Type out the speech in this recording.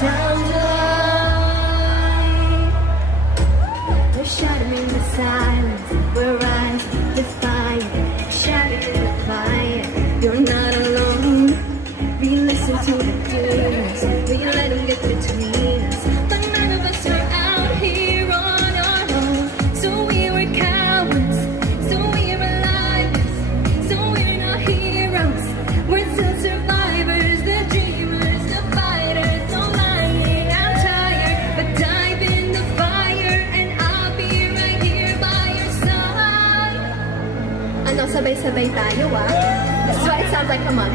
sound alive. We're shattering the silence, we're eyes defiant, shattered in the fire. You're not alone. We listen to the demons, we let them get between us. But none of us are out here on our own. So we were cowards, so we're alive, so we're not heroes. We're still survivors, the dreamers, the fighters. No lying, I'm tired, but dive in the fire and I'll be right here by your side. Ano, sabay-sabay tayo ah. That's what it sounds like, come on.